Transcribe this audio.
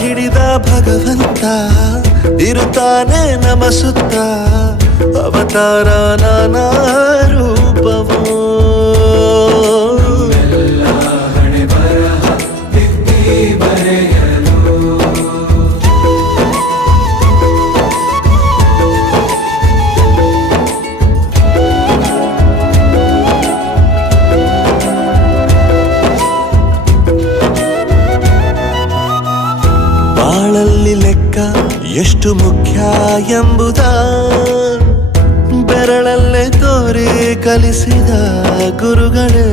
ಹಿಡಿದ ಭಗವಂತ ಇರುತ್ತಾನೆ ನಮ ಸುತ್ತ ಅವತಾರ ನಾನಾ ರೂಪವೋ ಹಣೆ ಬರಹ ತಿದ್ದಿ ಬರೆಯಲು ಬಾಳಲ್ಲಿ ಲೆಕ್ಕ ಎಷ್ಟು ಮುಖ್ಯ ಎಂಬುದ ಬೆರಳಲ್ಲೇ ತೋರಿ ಕಲಿಸಿದ ಗುರುಗಳೇ